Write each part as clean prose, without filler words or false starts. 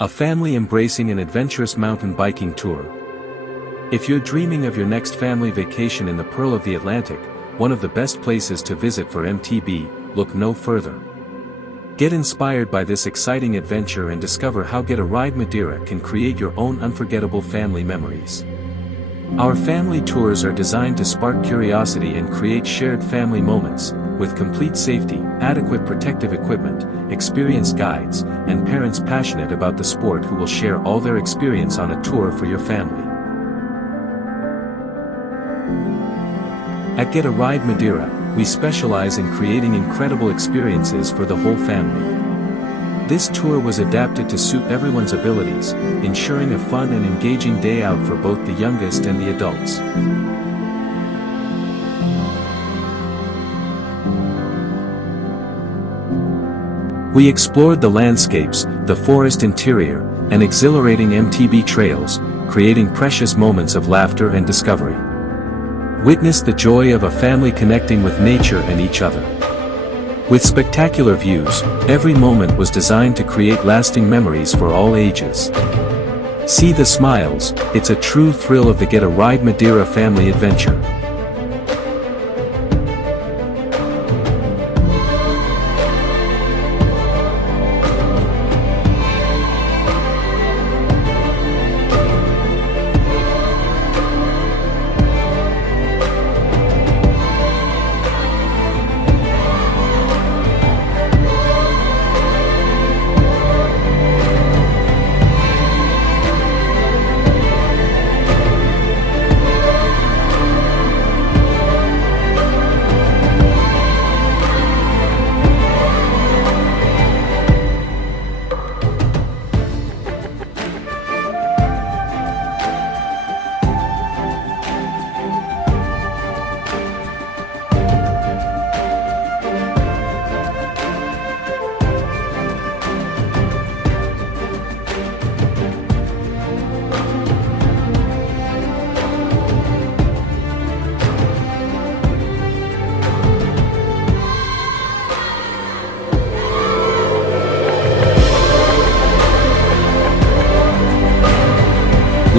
A family embracing an adventurous mountain biking tour. If you're dreaming of your next family vacation in the Pearl of the Atlantic, one of the best places to visit for MTB, look no further. Get inspired by this exciting adventure and discover how Getaride Madeira can create your own unforgettable family memories. Our family tours are designed to spark curiosity and create shared family moments, with complete safety, adequate protective equipment, experienced guides, and parents passionate about the sport who will share all their experience on a tour for your family. At Getaride Madeira, we specialize in creating incredible experiences for the whole family. This tour was adapted to suit everyone's abilities, ensuring a fun and engaging day out for both the youngest and the adults. We explored the landscapes, the forest interior, and exhilarating MTB trails, creating precious moments of laughter and discovery. Witness the joy of a family connecting with nature and each other. With spectacular views, every moment was designed to create lasting memories for all ages. See the smiles, it's a true thrill of the Getaride Madeira family adventure.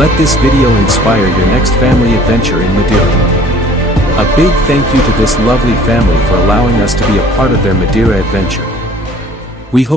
Let this video inspire your next family adventure in Madeira. A big thank you to this lovely family for allowing us to be a part of their Madeira adventure. We hope